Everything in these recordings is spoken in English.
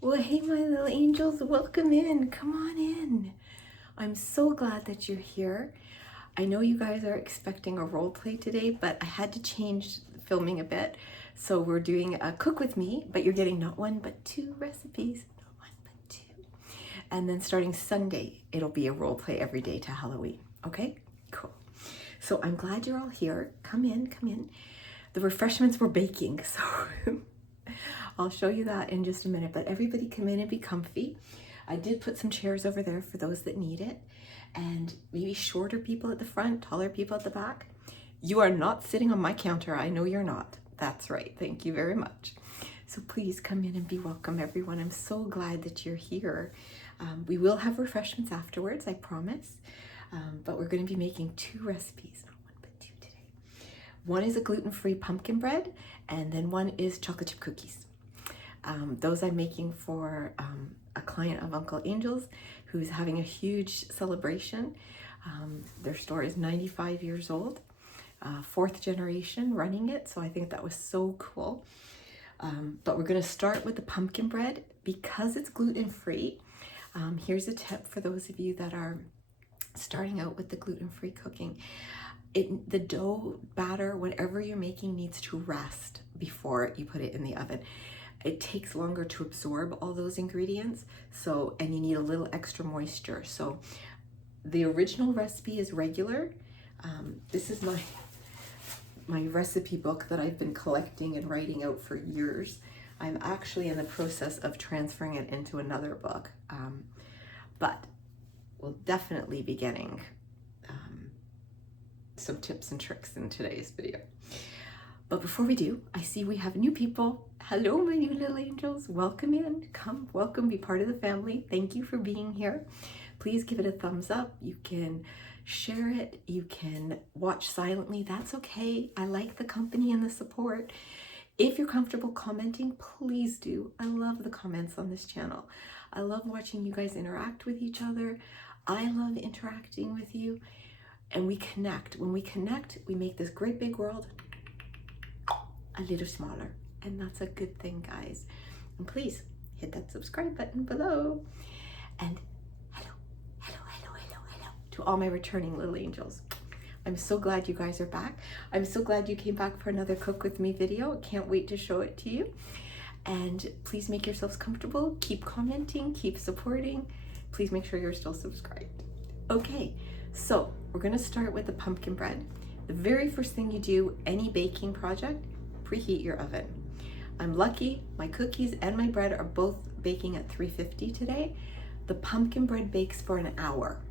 Well, hey, my little angels, welcome in. Come on in. I'm so glad that you're here. I know you guys are expecting a role play today, but I had to change filming a bit. So we're doing a cook with me, but you're getting not one, but two recipes. Not one, but two. And then starting Sunday, it'll be a role play every day to Halloween. Okay, cool. So I'm glad you're all here. Come in, come in. The refreshments were baking, so I'll show you that in just a minute, but everybody come in and be comfy. I did put some chairs over there for those that need it, and maybe shorter people at the front, taller people at the back. You are not sitting on my counter. I know you're not. That's right. Thank you very much. So please come in and be welcome, everyone. I'm so glad that you're here. We will have refreshments afterwards, I promise, but we're going to be making two recipes. Not one, but two today. One is a gluten-free pumpkin bread, and then one is chocolate chip cookies. Those I'm making for a client of Uncle Angel's who's having a huge celebration. Their store is 95 years old, fourth generation running it, so I think that was so cool. But we're going to start with the pumpkin bread because it's gluten-free. Here's a tip for those of you that are starting out with the gluten-free cooking. The dough batter, whatever you're making, needs to rest before you put it in the oven. It takes longer to absorb all those ingredients, and you need a little extra moisture. So the original recipe is regular. This is my recipe book that I've been collecting and writing out for years. I'm actually in the process of transferring it into another book, but we'll definitely be getting some tips and tricks in today's video. But before we do, I see we have new people. Hello, my new little angels. Welcome in. Come, welcome, be part of the family. Thank you for being here. Please give it a thumbs up. You can share it. You can watch silently. That's okay. I like the company and the support. If you're comfortable commenting, please do. I love the comments on this channel. I love watching you guys interact with each other. I love interacting with you. And we connect. When we connect, we make this great big world a little smaller, and that's a good thing, guys. And please hit that subscribe button below. And hello to all my returning little angels. I'm so glad you guys are back. I'm so glad you came back for another cook with me video. Can't wait to show it to you. And please make yourselves comfortable. Keep commenting, keep supporting. Please make sure you're still subscribed. Okay, so we're gonna start with the pumpkin bread. The very first thing you do, any baking project, preheat your oven. I'm lucky, my cookies and my bread are both baking at 350 today. The pumpkin bread bakes for an hour.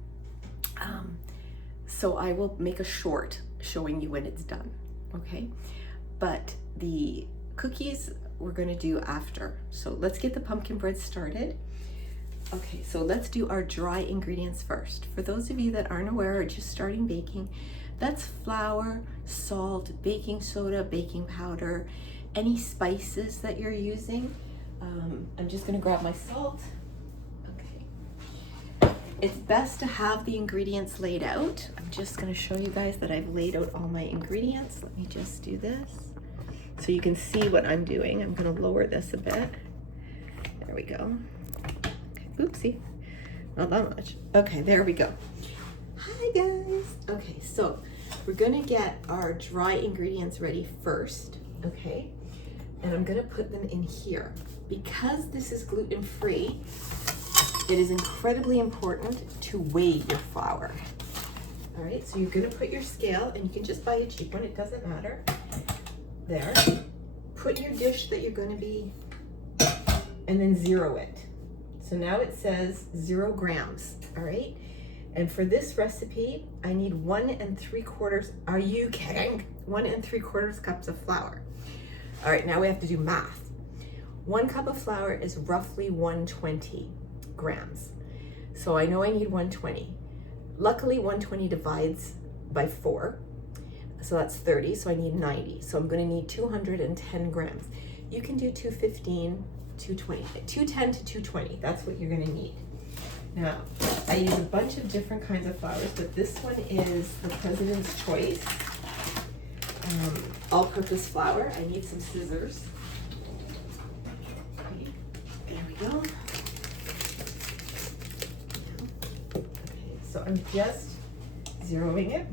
So I will make a short showing you when it's done, okay? But the cookies we're gonna do after. So let's get the pumpkin bread started. Okay, so let's do our dry ingredients first. For those of you that aren't aware or just starting baking, that's flour, salt, baking soda, baking powder, any spices that you're using. I'm just gonna grab my salt. Okay. It's best to have the ingredients laid out. I'm just gonna show you guys that I've laid out all my ingredients. Let me just do this so you can see what I'm doing. I'm gonna lower this a bit. There we go. Okay, oopsie, not that much. Okay, there we go. Hi guys. Okay, so we're gonna get our dry ingredients ready first, okay? And I'm gonna put them in here. Because this is gluten-free, it is incredibly important to weigh your flour. All right, so you're gonna put your scale, and you can just buy a cheap one, it doesn't matter. There. Put your dish that you're gonna be, and then zero it. So now it says 0 grams, all right? And for this recipe, I need 1 3/4, are you kidding? 1 3/4 cups of flour. All right, now we have to do math. 1 cup of flour is roughly 120 grams. So I know I need 120. Luckily, 120 divides by 4. So that's 30, so I need 90. So I'm gonna need 210 grams. You can do 215, 220, 210 to 220. That's what you're gonna need. Now, I use a bunch of different kinds of flours, but this one is the President's Choice all-purpose flour. I need some scissors. Okay, there we go. I'm just zeroing it.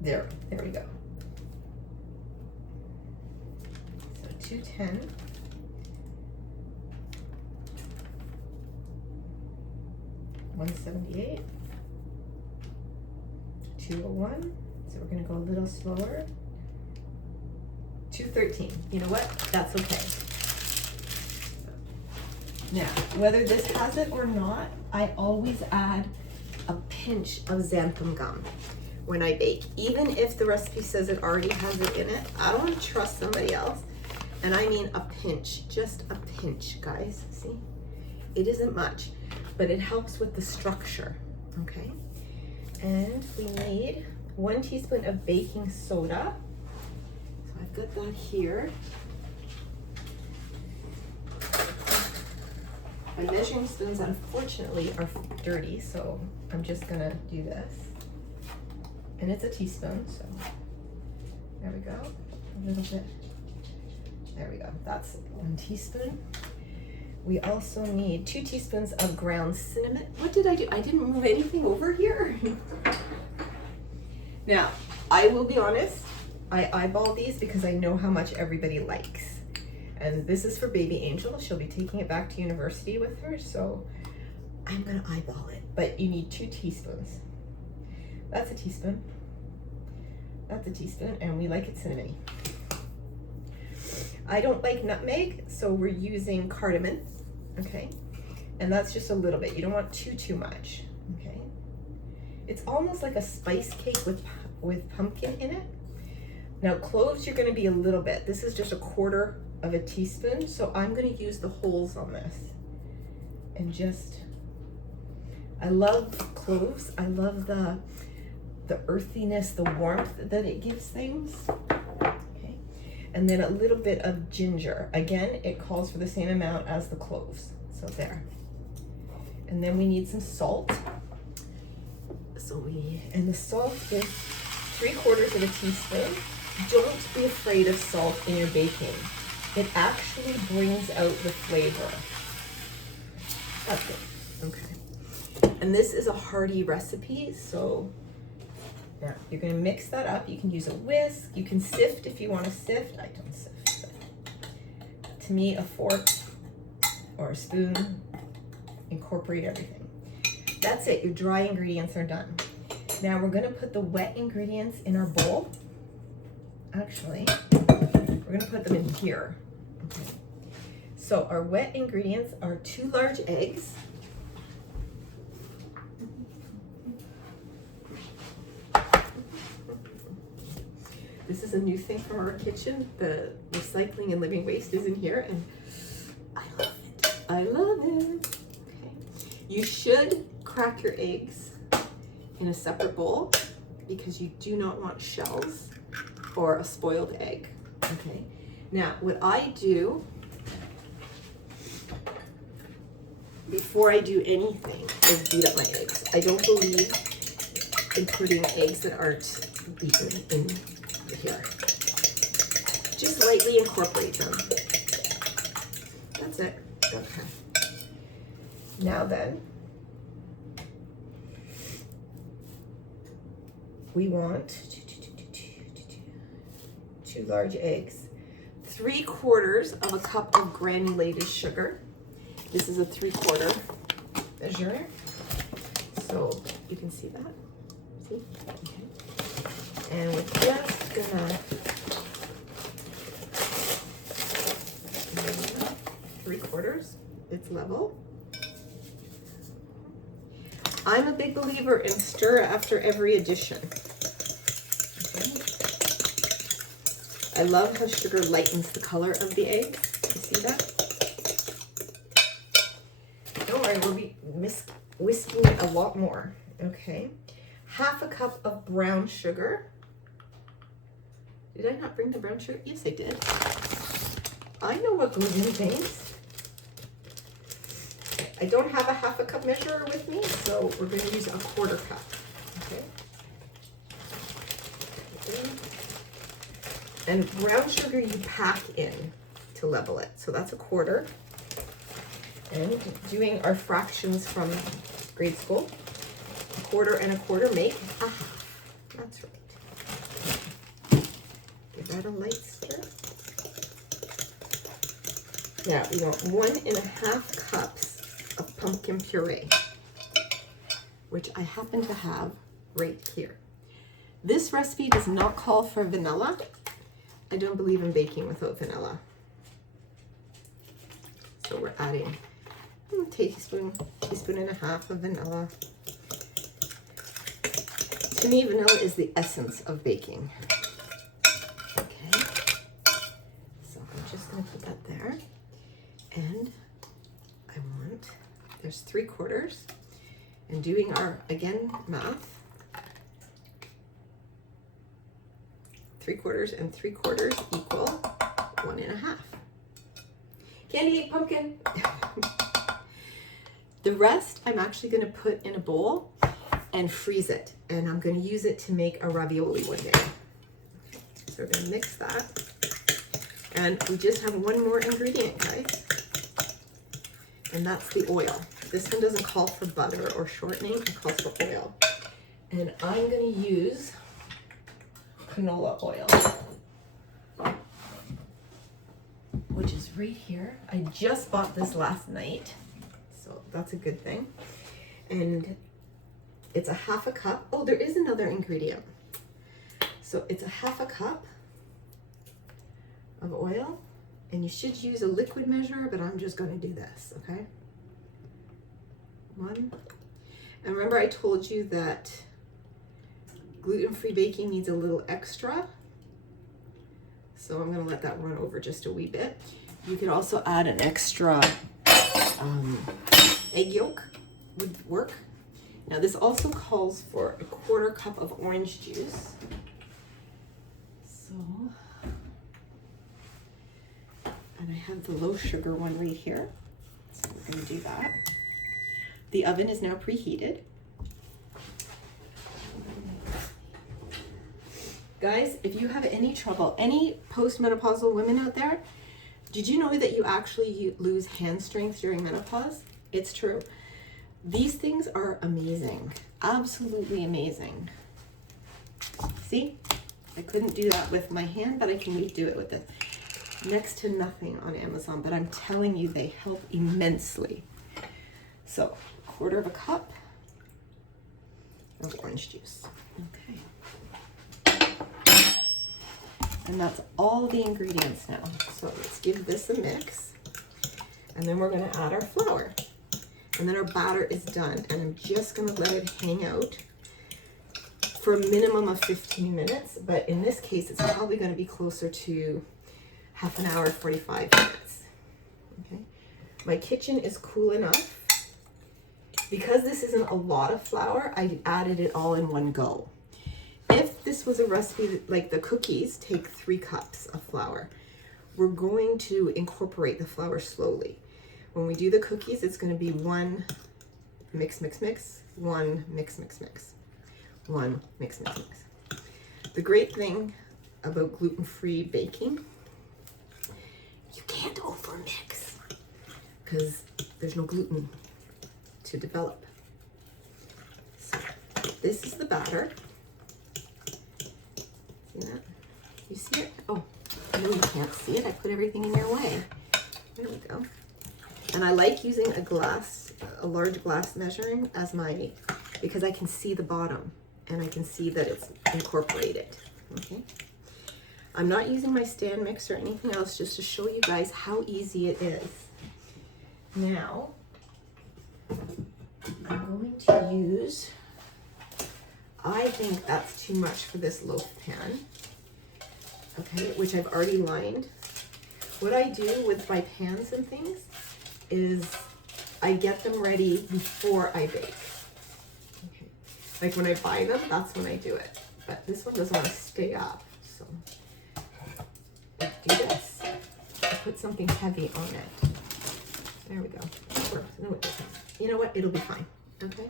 There we go. So 210. 178. 201. So we're going to go a little slower. 213. You know what? That's okay. Now, whether this has it or not, I always add a pinch of xanthan gum when I bake. Even if the recipe says it already has it in it, I don't want to trust somebody else. And I mean a pinch, just a pinch, guys. See? It isn't much, but it helps with the structure, okay? And we need 1 teaspoon of baking soda. So I've got that here. My measuring spoons, unfortunately, are dirty, so I'm just gonna do this. And it's a teaspoon, so there we go. A little bit. There we go. That's 1 teaspoon. We also need 2 teaspoons of ground cinnamon. What did I do? I didn't move anything over here. Now, I will be honest, I eyeball these because I know how much everybody likes. And this is for baby Angel. She'll be taking it back to university with her, so I'm gonna eyeball it. But you need 2 teaspoons. That's a teaspoon. That's a teaspoon, and we like it cinnamony. I don't like nutmeg, so we're using cardamom, okay? And that's just a little bit. You don't want too much, okay? It's almost like a spice cake with pumpkin in it. Now cloves, you're gonna be a little bit. This is just 1/4 of a teaspoon, so I'm gonna use the holes on this. And just, I love cloves. I love the earthiness, the warmth that it gives things. Okay, and then a little bit of ginger. Again, it calls for the same amount as the cloves, so there. And then we need some salt. And the salt is 3/4 of a teaspoon. Don't be afraid of salt in your baking. It actually brings out the flavor. That's it, okay. And this is a hearty recipe, so now you're gonna mix that up. You can use a whisk, you can sift if you wanna sift. I don't sift, but to me, a fork or a spoon, incorporate everything. That's it, your dry ingredients are done. Now we're gonna put the wet ingredients in our bowl. Actually, we're gonna put them in here. Okay. So our wet ingredients are 2 large eggs. This is a new thing from our kitchen. The recycling and living waste is in here, and I love it. I love it. Okay. You should crack your eggs in a separate bowl because you do not want shells or a spoiled egg. Okay. Now, what I do before I do anything is beat up my eggs. I don't believe in putting eggs that aren't beaten in here. Just lightly incorporate them. That's it. Okay. Now then, we want 2 large eggs, 3/4 of a cup of granulated sugar. This is a 3/4 measure, so you can see that. See? Okay. And we're just gonna 3/4. It's level. I'm a big believer in stir after every addition. I love how sugar lightens the color of the egg. You see that? Don't worry, we'll be whisking it a lot more. Okay. 1/2 cup of brown sugar. Did I not bring the brown sugar? Yes, I did. I know what goes in things. I don't have a 1/2 cup measurer with me, so we're going to use a 1/4 cup. Okay. And brown sugar you pack in to level it. So that's a 1/4. And doing our fractions from grade school, 1/4 and 1/4 make a half. That's right. Give that a light stir. Now we want 1½ cups of pumpkin puree, which I happen to have right here. This recipe does not call for vanilla. I don't believe in baking without vanilla. So we're adding a teaspoon and a half of vanilla. To me, vanilla is the essence of baking. Okay, so I'm just gonna put that there. And I want, there's 3/4, and doing our, again, math, 3/4 and 3/4 equal 1½. Candy egg pumpkin. The rest I'm actually going to put in a bowl and freeze it, and I'm going to use it to make a ravioli one day. So we're going to mix that, and we just have one more ingredient, guys, and that's the oil. This one doesn't call for butter or shortening, it calls for oil. And I'm going to use canola oil, which is right here. I just bought this last night, so that's a good thing. And it's a 1/2 cup. Oh, there is another ingredient. So it's a 1/2 cup of oil, and you should use a liquid measure, but I'm just going to do this, okay? 1. And remember I told you that gluten-free baking needs a little extra, so I'm going to let that run over just a wee bit. You could also add an extra egg yolk, would work. Now this also calls for a 1/4 cup of orange juice. So, and I have the low sugar one right here, so we're going to do that. The oven is now preheated. Guys, if you have any trouble, any postmenopausal women out there, did you know that you actually lose hand strength during menopause? It's true. These things are amazing, absolutely amazing. See, I couldn't do that with my hand, but I can do it with this. Next to nothing on Amazon, but I'm telling you, they help immensely. So, 1/4 cup of orange juice. Okay. And that's all the ingredients now. So let's give this a mix. And then we're going to add our flour. And then our batter is done. And I'm just going to let it hang out for a minimum of 15 minutes. But in this case, it's probably going to be closer to 1/2 hour, 45 minutes. Okay. My kitchen is cool enough. Because this isn't a lot of flour, I added it all in one go. If this was a recipe that, like the cookies, take 3 cups of flour. We're going to incorporate the flour slowly. When we do the cookies, it's going to be 1 mix, mix, mix, 1 mix, mix, mix, 1 mix, mix, mix. The great thing about gluten-free baking, you can't over-mix because there's no gluten to develop. So this is the batter. See that? You see it? Oh, no, you can't see it. I put everything in your way. There we go. And I like using a large glass measuring as my, because I can see the bottom and I can see that it's incorporated. Okay. I'm not using my stand mix or anything else, just to show you guys how easy it is. Now, I'm going to use, I think that's too much for this loaf pan, okay, which I've already lined. What I do with my pans and things is I get them ready before I bake. Okay. Like when I buy them, that's when I do it. But this one doesn't want to stay up, so I do this. I put something heavy on it. There we go. No, it doesn't. You know what? It'll be fine. Okay.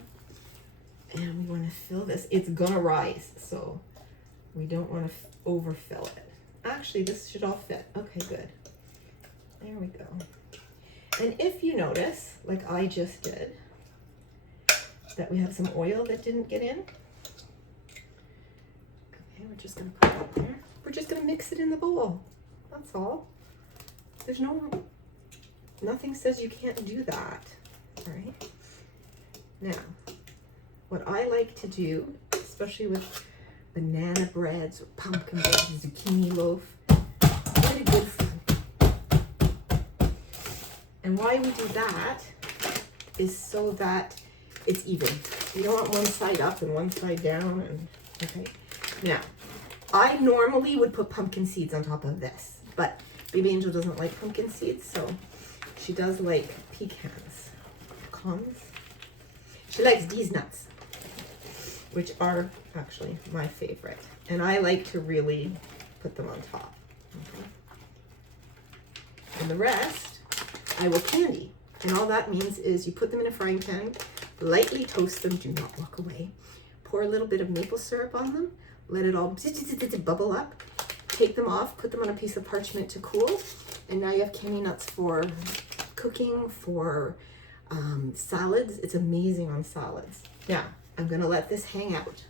And we want to fill this. It's gonna rise, so we don't want to overfill it. Actually, this should all fit. Okay, good. There we go. And if you notice, like I just did, that we have some oil that didn't get in, okay, we're just gonna put that there. We're just gonna mix it in the bowl. That's all. There's nothing says you can't do that, all right? Now, what I like to do, especially with banana breads or pumpkin bread, zucchini loaf, really good fun. And why we do that is so that it's even. You don't want one side up and one side down. And okay. Now, I normally would put pumpkin seeds on top of this, but Baby Angel doesn't like pumpkin seeds, so she does like pecans. Pecans. She likes these nuts, which are actually my favorite. And I like to really put them on top. Okay. And the rest, I will candy. And all that means is you put them in a frying pan, lightly toast them, do not walk away. Pour a little bit of maple syrup on them, let it all bubble up, take them off, put them on a piece of parchment to cool, and now you have candy nuts for cooking, for salads. It's amazing on salads. Now, I'm gonna let this hang out.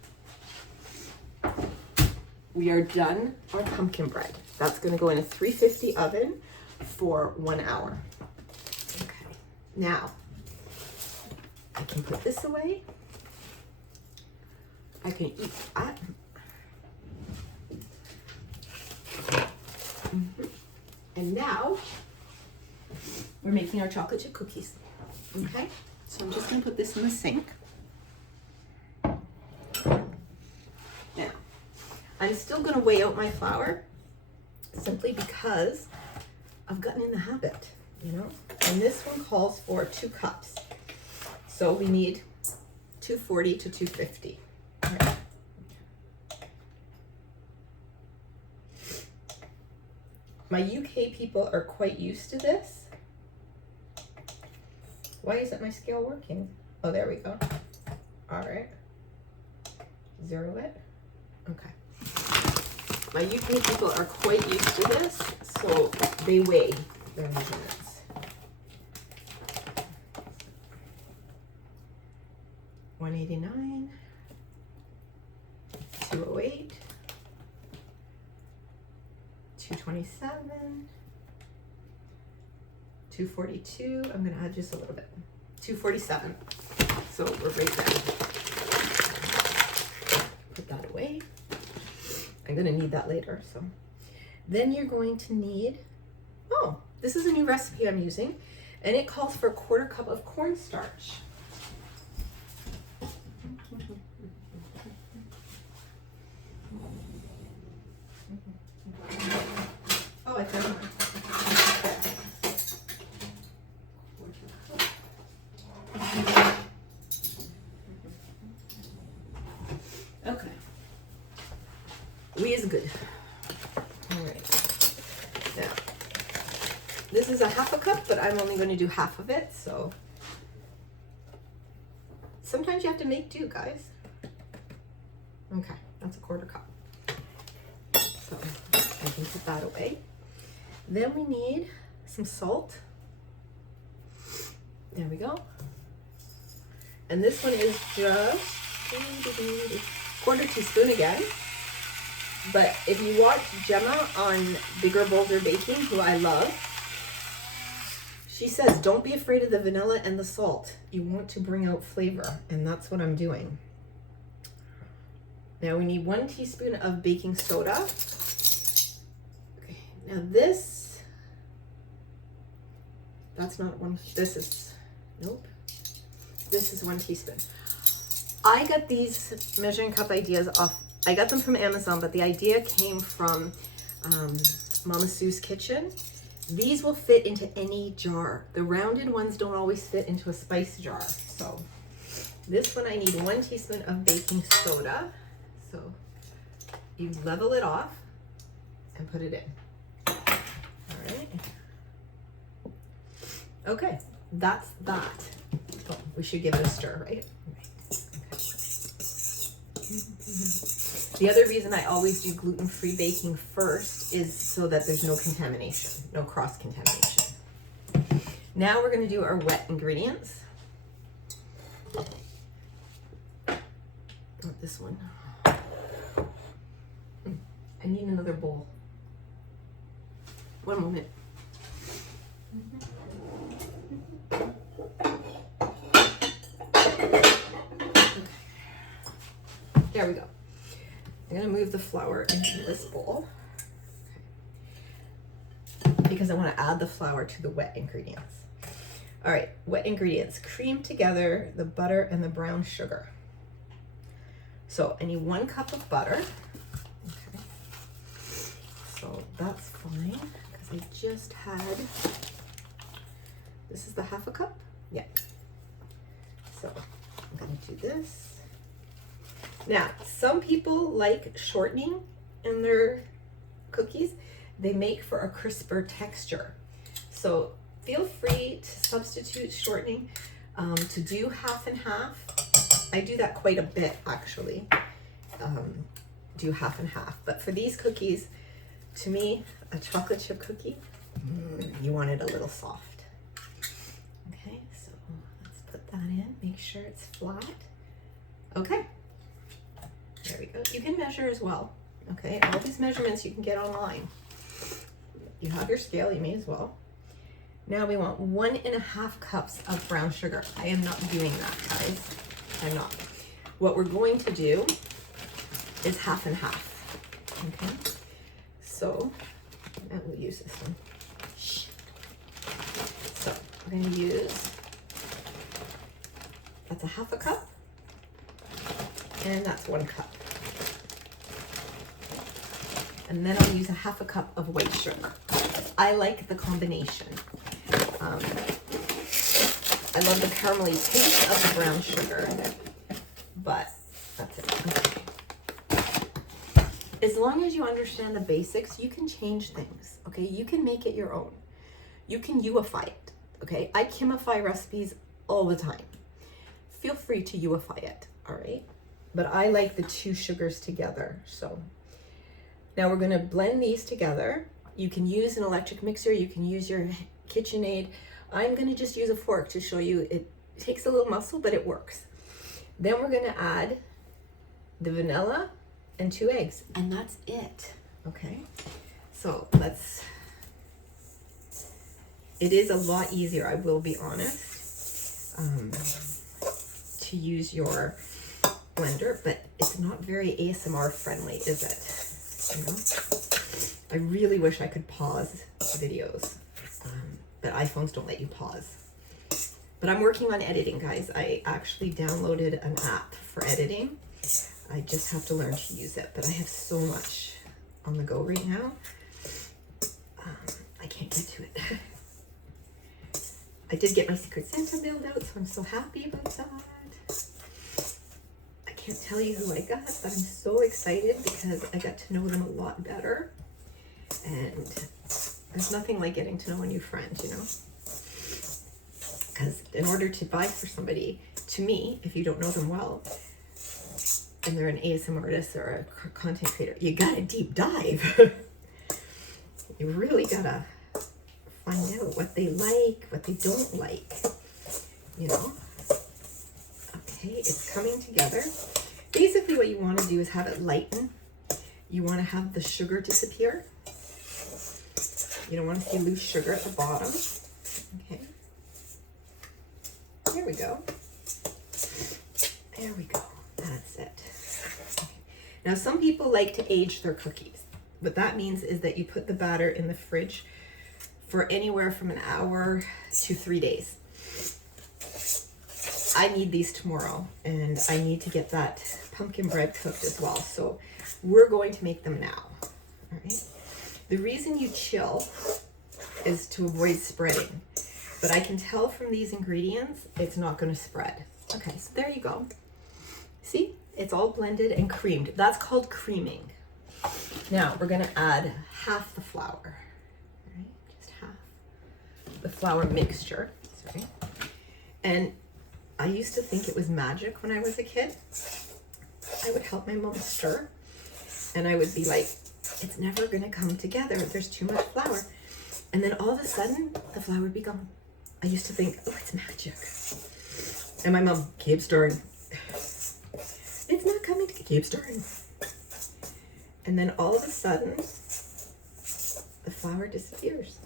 We are done our pumpkin bread. That's gonna go in a 350 oven for 1 hour. Okay, now I can put this away. I can eat that. And now we're making our chocolate chip cookies. Okay, so I'm just gonna put this in the sink. Now, I'm still gonna weigh out my flour simply because I've gotten in the habit, you know? And this one calls for 2 cups. So we need 240 to 250. Right. My UK people are quite used to this. Why isn't my scale working? Oh, there we go. All right. Zero it. Okay. My UK people are quite used to this, so they weigh their measurements. 189, 208, 227, 242. I'm gonna add just a little bit. 247. So we're right there. Put that away. I'm gonna need that later, so. Then you're going to need, oh, this is a new recipe I'm using, and it calls for a 1/4 cup of cornstarch. Oh, I found one. Okay. We is good. All right. Now, this is a 1/2 cup, but I'm only going to do half of it, so sometimes you have to make do, guys. Okay, that's a 1/4 cup. So I can put that away. Then we need some salt. There we go. And this one is just 1/4 teaspoon again. But if you watch Gemma on Bigger Bolder Baking, who I love, she says, don't be afraid of the vanilla and the salt. You want to bring out flavor, and that's what I'm doing. Now we need 1 teaspoon of baking soda. Okay, now this, that's not one, this is, nope. This is 1 teaspoon. I got these measuring cup ideas off, I got them from Amazon, but the idea came from Mama Sue's Kitchen. These will fit into any jar. The rounded ones don't always fit into a spice jar. So this one I need 1 teaspoon of baking soda. So you level it off and put it in. All right. Okay, that's that. Oh, we should give it a stir, right? The other reason I always do gluten-free baking first is so that there's no contamination, no cross-contamination. Now we're gonna do our wet ingredients. Not this one. I need another bowl. One moment. Okay. There we go. I'm gonna move the flour into this bowl because I want to add the flour to the wet ingredients. All right, wet ingredients. Cream together the butter and the brown sugar. So I need 1 cup of butter. Okay. So that's fine because I just had, this is the 1/2 cup? Yeah. So I'm gonna do this. Now, some people like shortening in their cookies. They make for a crisper texture. So feel free to substitute shortening to do 1/2 and 1/2. I do that quite a bit actually, do 1/2 and 1/2. But for these cookies, to me, a chocolate chip cookie, you want it a little soft. Okay, so let's put that in, make sure it's flat. Okay. There we go. You can measure as well. Okay, all these measurements you can get online. You have your scale, you may as well. Now we want 1.5 cups of brown sugar. I am not doing that, guys. I'm not. What we're going to do is 1/2 and 1/2. Okay, so we'll use this one. So we're going to use, that's 1/2 cup. And that's 1 cup. And then I'll use 1/2 cup of white sugar. I like the combination. I love the caramelly taste of the brown sugar, but that's it. Okay. As long as you understand the basics, you can change things, okay? You can make it your own. You can youify it, okay? I kimify recipes all the time. Feel free to youify it, all right? But I like the 2 sugars together. So now we're gonna blend these together. You can use an electric mixer, you can use your KitchenAid. I'm gonna just use a fork to show you. It takes a little muscle, but it works. Then we're gonna add the vanilla and 2 eggs, and that's it, okay? So it is a lot easier, I will be honest, to use your blender, but it's not very ASMR friendly, is it? You know, I really wish I could pause videos, but iPhones don't let you pause. But I'm working on editing, guys. I actually downloaded an app for editing. I just have to learn to use it, but I have so much on the go right now. I can't get to it. I did get my Secret Santa mailed out, so I'm so happy about that. I can't tell you who I got, but I'm so excited because I got to know them a lot better. And there's nothing like getting to know a new friend, you know? Because in order to buy for somebody, to me, if you don't know them well, and they're an ASMR artist or a content creator, you gotta deep dive. You really gotta find out what they like, what they don't like, you know? Okay, it's coming together. Basically what you want to do is have it lighten. You want to have the sugar disappear. You don't want to see loose sugar at the bottom. Okay. There we go. There we go. That's it. Okay. Now some people like to age their cookies. What that means is that you put the batter in the fridge for anywhere from an hour to 3 days. I need these tomorrow, and I need to get that pumpkin bread cooked as well. So we're going to make them now. All right. The reason you chill is to avoid spreading, but I can tell from these ingredients, it's not going to spread. Okay, so there you go. See, it's all blended and creamed. That's called creaming. Now we're going to add half the flour. All right, just half the flour mixture. Sorry. And I used to think it was magic when I was a kid. I would help my mom stir, and I would be like, it's never gonna come together. There's too much flour. And then all of a sudden, the flour would be gone. I used to think, oh, it's magic. And my mom kept stirring. It's not coming to keep stirring. And then all of a sudden, the flour disappears.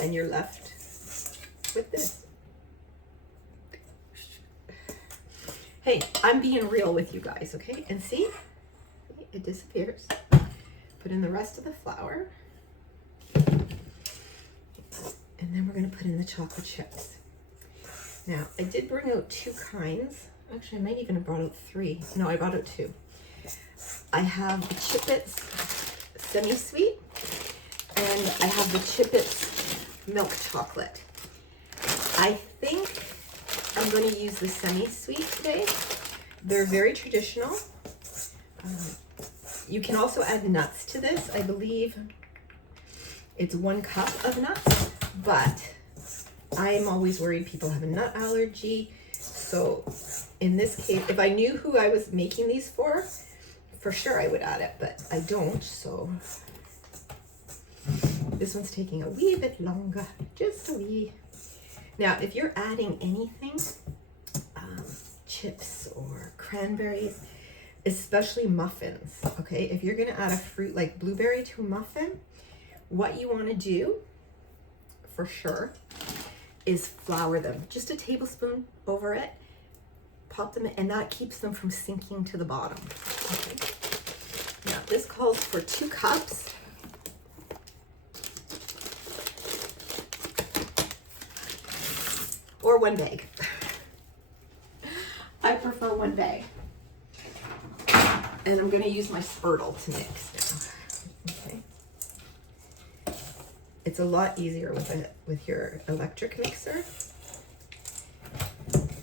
And you're left with this. Hey, I'm being real with you guys, okay? And see, it disappears. Put in the rest of the flour. And then we're gonna put in the chocolate chips. Now, I did bring out 2 kinds. Actually, I might even have brought out 3. No, I brought out 2. I have the Chippets semi-sweet, and I have the Chippets milk chocolate. I think I'm going to use the semi-sweet today. They're very traditional. You can also add nuts to this. I believe it's 1 cup of nuts, but I'm always worried people have a nut allergy. So in this case, if I knew who I was making these for sure I would add it, but I don't, so this one's taking a wee bit longer, just a wee. Now, if you're adding anything, chips or cranberries, especially muffins, okay? If you're gonna add a fruit like blueberry to a muffin, what you wanna do, for sure, is flour them. Just a tablespoon over it, pop them in, and that keeps them from sinking to the bottom. Okay. Now this calls for 2 cups. Or 1 bag. I prefer 1 bag. And I'm gonna use my spurtle to mix now. Okay. It's a lot easier with your electric mixer.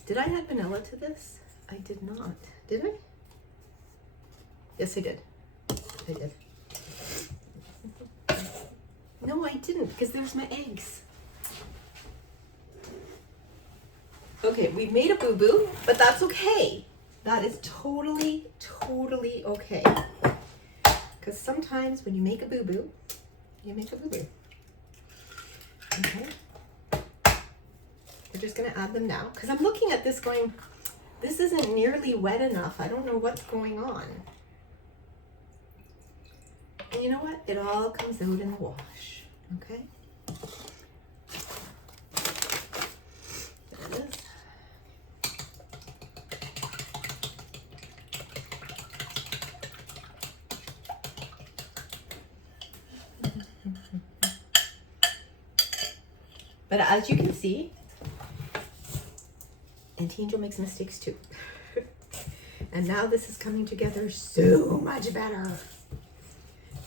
Did I add vanilla to this? I did not. Did I? Yes, I did. I did. No, I didn't, because there's my eggs. Okay, we've made a boo-boo, but that's okay. That is totally, totally okay. Because sometimes when you make a boo-boo, you make a boo-boo. Okay. We're just gonna add them now, because I'm looking at this going, this isn't nearly wet enough. I don't know what's going on. And you know what? It all comes out in the wash, okay? There it is. But as you can see, and Angel makes mistakes too. And now this is coming together so much better.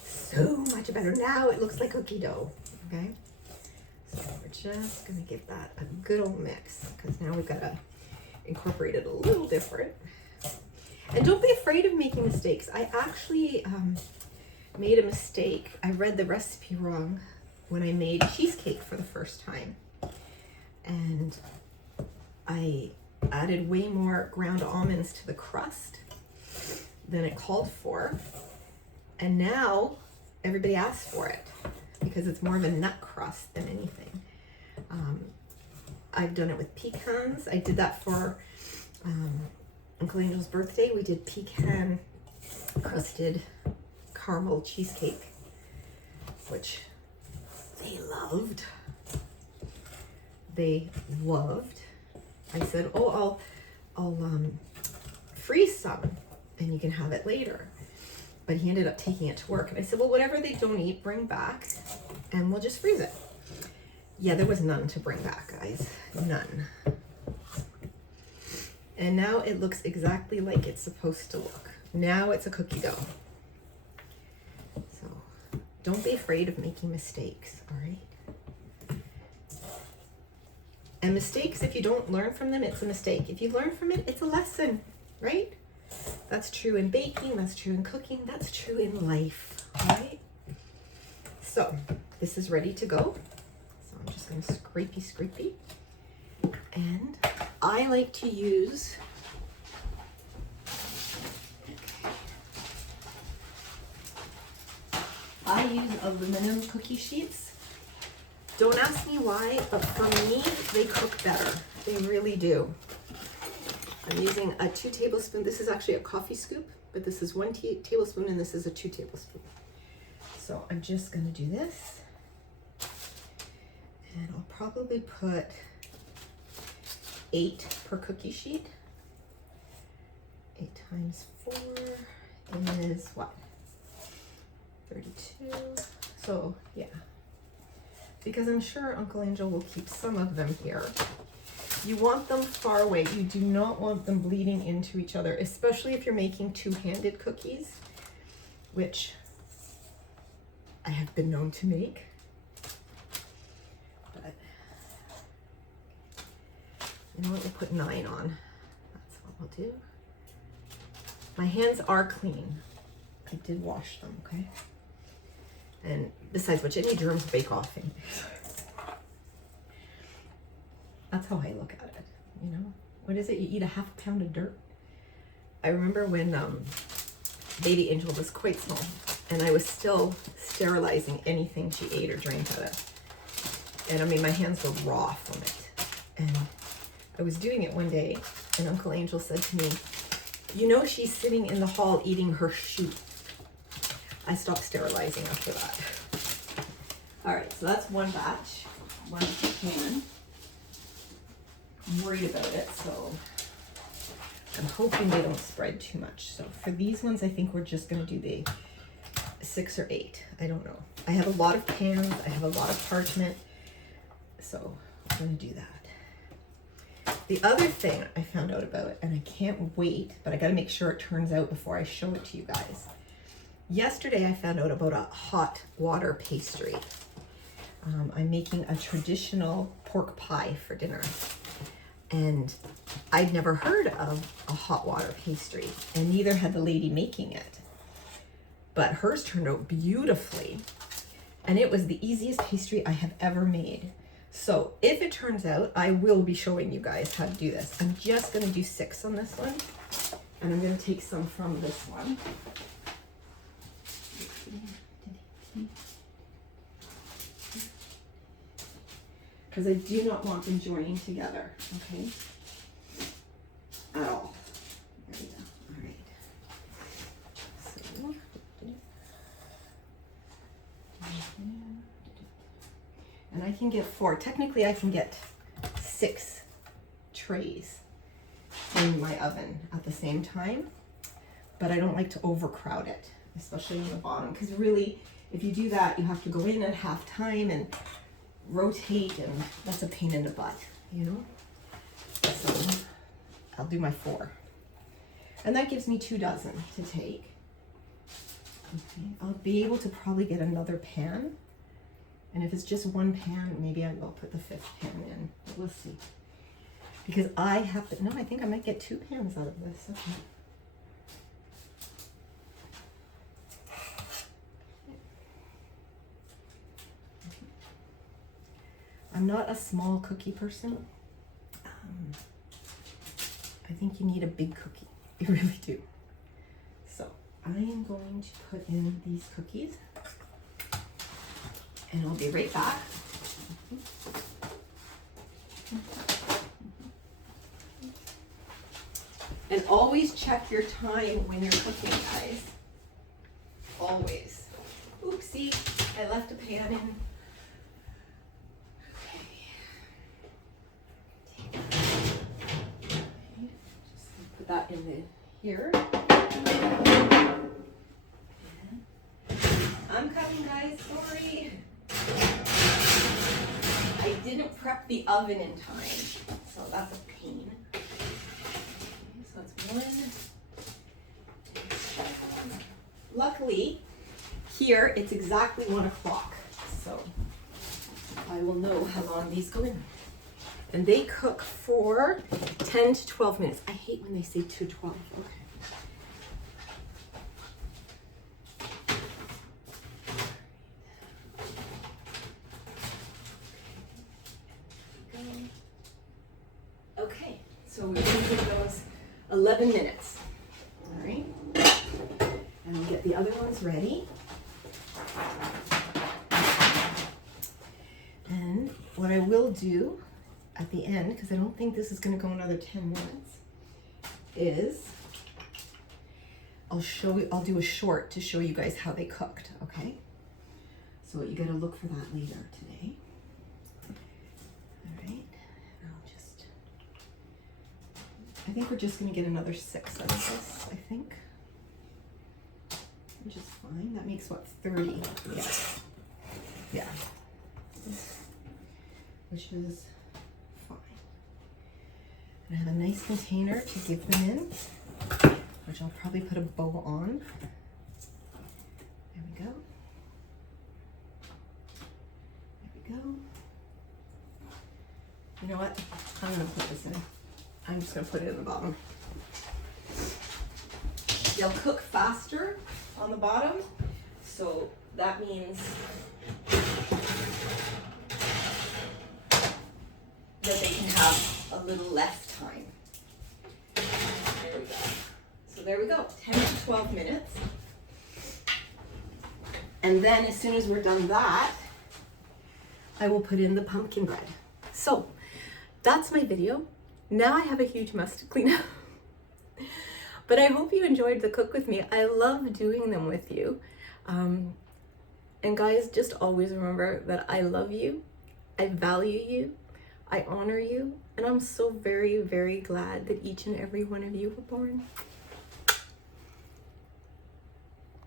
So much better. Now it looks like cookie dough, okay? So we're just gonna give that a good old mix, because now we've got to incorporate it a little different. And don't be afraid of making mistakes. I actually made a mistake. I read the recipe wrong when I made cheesecake for the first time. And I added way more ground almonds to the crust than it called for. And now everybody asks for it because it's more of a nut crust than anything. I've done it with pecans. I did that for Uncle Angel's birthday. We did pecan crusted caramel cheesecake, which they loved. They loved. I said, oh, I'll freeze some and you can have it later. But he ended up taking it to work. And I said, well, whatever they don't eat, bring back and we'll just freeze it. Yeah, there was none to bring back, guys. None. And now it looks exactly like it's supposed to look. Now it's a cookie dough. So don't be afraid of making mistakes, all right? And mistakes, if you don't learn from them, it's a mistake. If you learn from it, it's a lesson, right? That's true in baking, that's true in cooking, that's true in life, right? So this is ready to go. So I'm just gonna scrapey. And I like to use aluminum cookie sheets Don't ask me why, but for me, they cook better. They really do. I'm using a 2 tablespoon. This is actually a coffee scoop, but this is 1 tablespoon and this is a 2 tablespoon. So I'm just gonna do this. And I'll probably put 8 per cookie sheet. 8 times 4 is what? 32. So yeah, because I'm sure Uncle Angel will keep some of them here. You want them far away. You do not want them bleeding into each other, especially if you're making two-handed cookies, which I have been known to make. But you know what, we'll put 9 on. That's what we'll do. My hands are clean. I did wash them, okay? And besides which, any germs bake off anyways. That's how I look at it, you know? What is it? You eat a half pound of dirt? I remember when baby Angel was quite small and I was still sterilizing anything she ate or drank out of. And I mean, my hands were raw from it. And I was doing it one day and Uncle Angel said to me, you know, she's sitting in the hall eating her shoe. I stopped sterilizing after that. All right, so that's one batch, 1 pan. I'm worried about it, so I'm hoping they don't spread too much. So for these ones, I think we're just gonna do the 6 or 8. I don't know. I have a lot of pans, I have a lot of parchment, so I'm gonna do that. The other thing I found out about it, and I can't wait, but I gotta make sure it turns out before I show it to you guys. Yesterday, I found out about a hot water pastry. I'm making a traditional pork pie for dinner. And I'd never heard of a hot water pastry, and neither had the lady making it. But hers turned out beautifully, and it was the easiest pastry I have ever made. So if it turns out, I will be showing you guys how to do this. I'm just gonna do 6 on this one, and I'm gonna take some from this one. Because I do not want them joining together, okay? At all. There we go. All right. So, and I can get 4. Technically, I can get 6 trays in my oven at the same time, but I don't like to overcrowd it, especially in the bottom, because really, if you do that, you have to go in at half time and rotate, and that's a pain in the butt, you know? So I'll do my 4. And that gives me 2 dozen to take. Okay, I'll be able to probably get another pan. And if it's just 1 pan, maybe I will put the 5th pan in. But we'll see. Because I have to, no, I think I might get 2 pans out of this. Okay. I'm not a small cookie person. I think you need a big cookie. You really do. So I am going to put in these cookies and I'll be right back. And always check your time when you're cooking, guys. Always. Oopsie, I left a pan in. That in the here. I'm coming, guys, sorry. I didn't prep the oven in time, so that's a pain. So that's 1. Luckily, here it's exactly 1 o'clock, so I will know how long these go in. And they cook for 10 to 12 minutes. I hate when they say 2 to 12. Okay. Okay, so we're going to give those 11 minutes. All right. And I'll get the other ones ready. And what I will do at the end, because I don't think this is going to go another 10 minutes, is I'll do a short to show you guys how they cooked, okay? So you got to look for that later today. All right, I think we're just going to get another 6 out of this, I think. Which is fine. That makes what, 30? Yeah. Yeah. Which is fine. And I have a nice container to give them in, which I'll probably put a bow on. There we go. There we go. You know what? I'm going to put this in. I'm just going to put it in the bottom. They'll cook faster on the bottom, so that means that they can have a little less time. There we go. So there we go, 10 to 12 minutes. And then as soon as we're done that, I will put in the pumpkin bread. So that's my video. Now I have a huge mess to clean up. But I hope you enjoyed the cook with me. I love doing them with you. And guys, just always remember that I love you, I value you, I honor you, and I'm so very, very glad that each and every one of you were born.